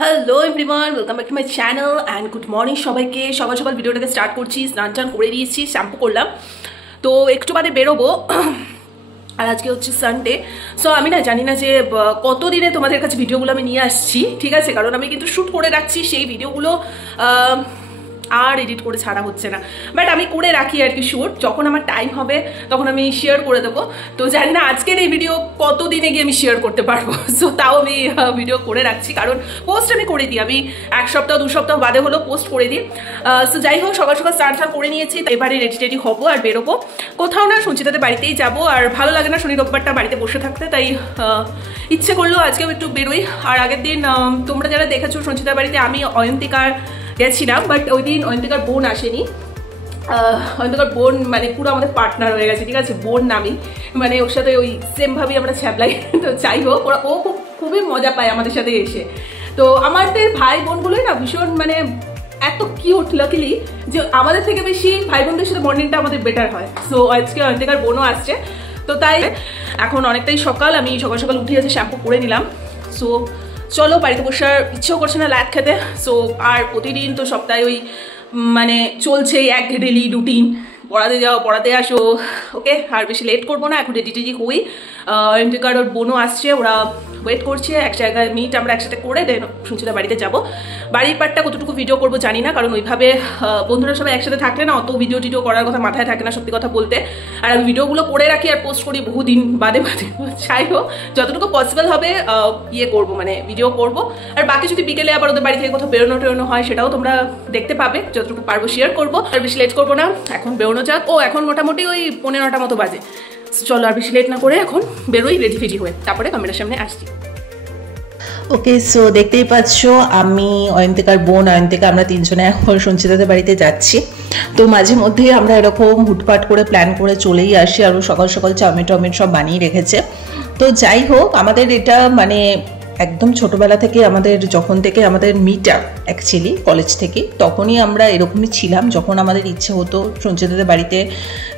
Hello everyone, welcome back to my channel and good morning সবাইকে। সকাল সকাল ভিডিওটাকে স্টার্ট করছি। স্নান টান করে দিয়েছি, শ্যাম্পু করলাম, তো একটু বাদে বেরোবো। আর আজকে হচ্ছে সানডে। সো আমি না জানি না যে কতদিনে তোমাদের কাছে ভিডিওগুলো আমি নিয়ে আসছি, ঠিক আছে, কারণ আমি কিন্তু শ্যুট করে রাখছি সেই ভিডিওগুলো আর এডিট করে ছাড়া হচ্ছে না, বাট আমি করে রাখি আর কি শ্যুট। যখন আমার টাইম হবে তখন আমি শেয়ার করে দেবো। তো জানি না আজকের এই ভিডিও কতদিনে গিয়ে আমি শেয়ার করতে পারবো। সো তাও আমি ভিডিও করে রাখছি, কারণ পোস্ট আমি করে দিই, আমি এক সপ্তাহ দু সপ্তাহ বাদে হলেও পোস্ট করে দিই। সো যাই হোক, সকাল সকাল স্নান টান করে নিয়েছি, এবারে রেডি টেডি হবো আর বেরোবো কোথাও না, সঞ্চিতাদের বাড়িতেই যাবো। আর ভালো লাগে না শনি রোববারটা বাড়িতে বসে থাকতে, তাই ইচ্ছে করলো আজকেও একটু বেরোই। আর আগের দিন তোমরা যারা দেখেছো সঞ্চিতার বাড়িতে আমি অয়ন্তিকার গেছিলাম, বাট ওই দিন অয়ন্তিকার বোন আসেনি। অয়ন্তিকার বোন মানে পুরো আমাদের পার্টনার হয়ে গেছে, ঠিক আছে, বোন নামি, মানে ওর সাথে ওই সেমভাবেই আমরা ছ্যাবলাই। তো যাই হোক, ও খুবই মজা পায় আমাদের সাথে এসে। তো আমাদের ভাই বোনগুলোই না ভীষণ মানে এত কিউট, লাকিলি যে আমাদের থেকে বেশি ভাই বোনদের সাথে বন্ডিংটা আমাদের বেটার হয়। সো আজকে অয়ন্তিকার বোনও আসছে, তো তাই এখন অনেকটাই সকাল, আমি সকাল সকাল উঠে এসে শ্যাম্পু করে নিলাম। সো চলো, বাড়িতে বসার ইচ্ছেও করছে না ল্যাদ খেতে। সো আর প্রতিদিন তো সপ্তাহে ওই মানে চলছে এক ডেলি রুটিন, পড়াতে যাও পড়াতে আসো, ওকে। আর বেশি লেট করবো না, এখন রেডি টেডি হই। অয়ন্তিকার ওর বোনও আসছে, ওরা ওয়েট করছে, এক জায়গায় মিট আমরা একসাথে করে দেন সঞ্চিতা বাড়িতে যাব। বাড়ির পার্টটা কতটুকু ভিডিও করবো জানি না, কারণ ওইভাবে বন্ধুরা সবাই একসাথে থাকলে না অত ভিডিও টিডিও করার কথা মাথায় থাকে না, সত্যি কথা বলতে। আর আমি ভিডিওগুলো করে রাখি আর পোস্ট করি বহুদিন বাদে বাদে। যাই হোক, যতটুকু পসিবল হবে ইয়ে করবো, মানে ভিডিও করবো। আর বাকি যদি বিকেলে আবার ওদের বাড়ি থেকে কোথাও বেরোনো হয় সেটাও তোমরা দেখতে পাবে, যতটুকু পারবো শেয়ার করবো। আর বেশি লেট করবো না, এখন বেরোনো যাক। ও এখন মোটামুটি ওই 15টা মতো বাজে। চলো আর বেশি লেট না করে এখন বেরোই রেডি ফেডি হয়ে, তারপরে ক্যামেরার সামনে আসছি। ওকে, সো দেখতেই পাচ্ছ আমি অয়ন্তিকার বোন অয়ন্তিকা আমরা তিনজনে এখন সঞ্চিতাদের বাড়িতে যাচ্ছি। তো মাঝে মধ্যেই আমরা এরকম হুটপাট করে প্ল্যান করে চলেই আসি, আরও সকাল সকাল চাউমিন টাউমিন সব বানিয়ে রেখেছে। তো যাই হোক, আমাদের এটা মানে একদম ছোটবেলা থেকে আমাদের, যখন থেকে আমাদের মিট আপ অ্যাকচুয়ালি কলেজ থেকে, তখনই আমরা এরকমই ছিলাম। যখন আমাদের ইচ্ছে হতো সঞ্চিতাদের বাড়িতে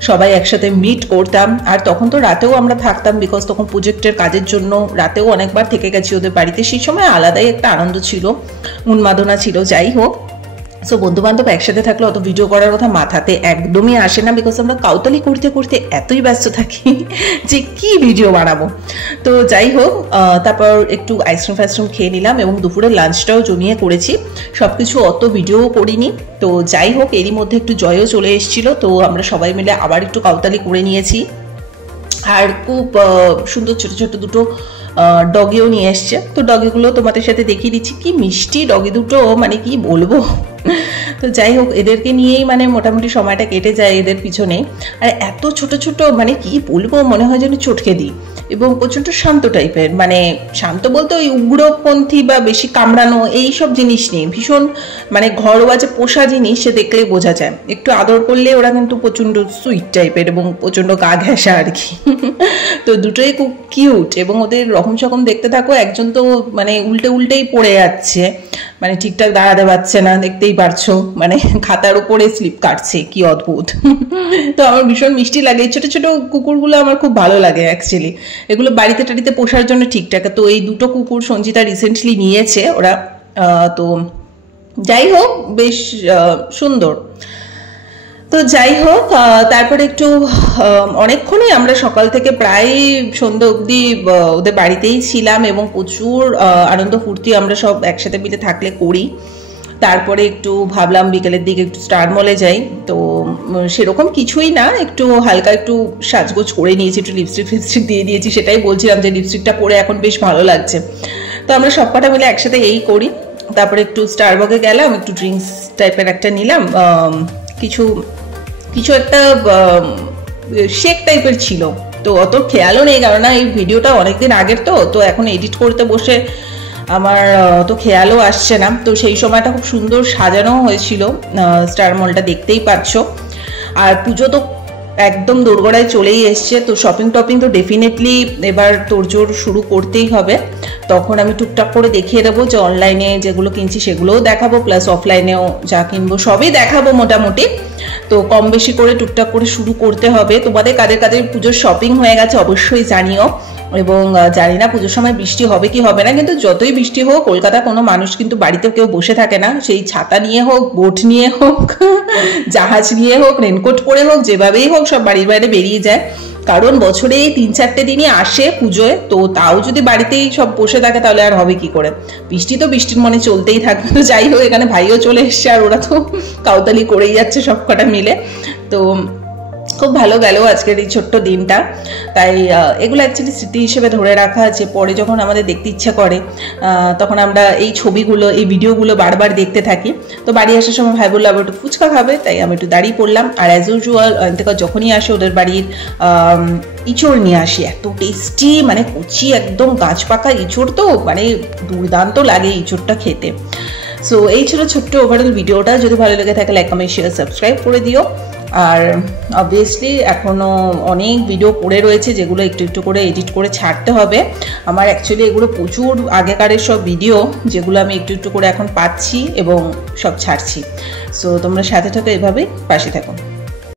সবাই একসাথে মিট করতাম। আর তখন তো রাতেও আমরা থাকতাম, বিকজ তখন প্রজেক্টের কাজের জন্য রাতেও অনেকবার থেকে গেছি ওদের বাড়িতে। সেই সময় আলাদাই একটা আনন্দ ছিল, উন্মাদনা ছিল। যাই হোক, সো বন্ধু বান্ধব একসাথে থাকলে অত ভিডিও করার কথা মাথাতে একদমই আসে না, বিকজ আমরা কাউতালি করতে করতে এতই ব্যস্ত থাকি যে কি ভিডিও বানাবো। তো যাই হোক, তারপর একটু আইসক্রিম ফাইসক্রিম খেয়ে নিলাম এবং দুপুরে লাঞ্চটাও জমিয়ে করেছি, সব কিছু অত ভিডিও করিনি। তো যাই হোক, এরই মধ্যে একটু জয়ও চলে এসেছিলো, তো আমরা সবাই মিলে আবার একটু কাউতালি করে নিয়েছি। আর খুব সুন্দর ছোট ছোট দুটো ডগিও নিয়ে এসছে, তো ডগিগুলো তোমাদের সাথে দেখিয়ে দিচ্ছি। কি মিষ্টি ডগি দুটো, মানে কি বলবো। তো যাই হোক, এদেরকে নিয়েই মানে মোটামুটি সময়টা কেটে যায় এদের পিছনে। আর এত ছোট ছোট, মানে কি বলবো, মনে হয় যেন চটকে দিই। এবং প্রচণ্ড শান্ত টাইপের, মানে শান্ত বলতে ওই উগ্রপন্থী বা বেশি কামড়ানো এইসব জিনিস নেই, ভীষণ মানে ঘরোয়া যে পোষা জিনিস সে দেখলেই বোঝা যায়। একটু আদর করলে ওরা কিন্তু প্রচণ্ড সুইট টাইপের এবং প্রচণ্ড গা ঘেঁষা আর কি। তো দুটোই খুব কিউট, এবং ওদের রকম সকম দেখতে থাকো। একজন তো মানে উল্টেই পড়ে যাচ্ছে, মানে ঠিকঠাক দাঁড়াতে পারছে না, দেখতেই পারছো, মানে খাতার উপরে স্লিপ কাটছে, কি অদ্ভুত। তো আমার ভীষণ মিষ্টি লাগে, ছোট ছোট কুকুরগুলো আমার খুব ভালো লাগে অ্যাকচুয়ালি। এগুলো বাড়িতে টাড়িতে পোষার জন্য ঠিকঠাক। তো এই দুটো কুকুর সঞ্চিতা রিসেন্টলি নিয়েছে ওরা। তো যাই হোক, বেশ সুন্দর। তো যাই হোক, তারপরে একটু অনেকক্ষণই আমরা সকাল থেকে প্রায় সন্ধ্যা অবধি ওদের বাড়িতেই ছিলাম, এবং প্রচুর আনন্দ ফুর্তি আমরা সব একসাথে মিলে থাকলে করি। তারপরে একটু ভাবলাম বিকেলের দিকে একটু স্টার মলে যাই। তো সেরকম কিছুই না, একটু হালকা একটু সাজগোজ করে নিয়েছি, একটু লিপস্টিক দিয়ে দিয়েছি। সেটাই বলছিলাম যে লিপস্টিকটা পরে এখন বেশ ভালো লাগছে। তো আমরা সব কটা মিলে একসাথে এই করি। তারপরে একটু স্টারবকে গেলাম, একটু ড্রিঙ্কস টাইপের একটা নিলাম, কিছু একটা শেক টাইপের ছিল। তো অত খেয়ালও নেই, কারণ এই ভিডিওটা অনেকদিন আগের, তো এখন এডিট করতে বসে আমার তো খেয়ালও আসছে না। তো সেই সময়টা খুব সুন্দর সাজানো হয়েছিল স্টার মলটা, দেখতেই পাচ্ছ। আর পুজো তো একদম দোরগোড়ায় চলেই এসছে, তো শপিং টপিং তো ডেফিনেটলি এবার তোড়জোড় শুরু করতেই হবে। তখন আমি টুকটাক করে দেখিয়ে দেবো যে অনলাইনে যেগুলো কিনছি সেগুলোও দেখাবো, প্লাস অফলাইনেও যা কিনবো সবই দেখাবো মোটামুটি। তো কম বেশি করে টুকটাক করে শুরু করতে হবে। তোমাদের কাদের কাদের পুজোর শপিং হয়ে গেছে অবশ্যই জানিও। এবং জানি না পুজোর সময় বৃষ্টি হবে কি হবে না, কিন্তু যতই বৃষ্টি হোক কলকাতা কোনো মানুষ কিন্তু বাড়িতে কেউ বসে থাকে না, সেই ছাতা নিয়ে হোক, বোট নিয়ে হোক, জাহাজ নিয়ে হোক, রেনকোট পরে হোক, যেভাবেই হোক সব বাড়ির বাইরে বেরিয়ে যায়। কারণ বছরে 3-4টে দিনই আসে পুজোয়, তো তাও যদি বাড়িতেই সব বসে থাকে তাহলে আর হবে কি করে। বৃষ্টি তো বৃষ্টির মনে চলতেই থাকবে। তো যাই হোক, এখানে ভাইও চলে এসছে আর ওরা তো কাউতালি করেই যাচ্ছে সব কটা মিলে। তো খুব ভালো গেল আজকের এই ছোট্ট দিনটা। তাই এগুলো অ্যাকচুয়ালি স্মৃতি হিসেবে ধরে রাখা আছে, পরে যখন আমাদের দেখতে ইচ্ছা করে তখন আমরা এই ছবিগুলো, এই ভিডিওগুলো বারবার দেখতে থাকি। তো বাড়ি আসার সময় ভাই বললো আবার একটু ফুচকা খাবে, তাই আমি একটু দাঁড়িয়ে পড়লাম। আর অ্যাজ ইউজুয়াল অয়ন্তিকা যখনই আসে ওদের বাড়ির ইঁচড় নিয়ে আসি, এত টেস্টি, মানে কুচি একদম গাছ পাকা ইঁচড়, তো মানে দুর্দান্ত লাগে ইঁচড়টা খেতে। সো এই ছিল ছোট্ট ওভারঅল ভিডিওটা। যদি ভালো লেগে থাকে লাইক, কমেন্ট, শেয়ার, সাবস্ক্রাইব করে দিও। আর অবভিয়াসলি এখনও অনেক ভিডিও পড়ে রয়েছে যেগুলো একটু একটু করে এডিট করে ছাড়তে হবে। আমার অ্যাকচুয়ালি এগুলো প্রচুর আগেকারের সব ভিডিও, যেগুলো আমি একটু একটু করে এখন পাচ্ছি এবং সব ছাড়ছি। সো তোমরা সাথে থাকো, এভাবেই পাশে থাকো।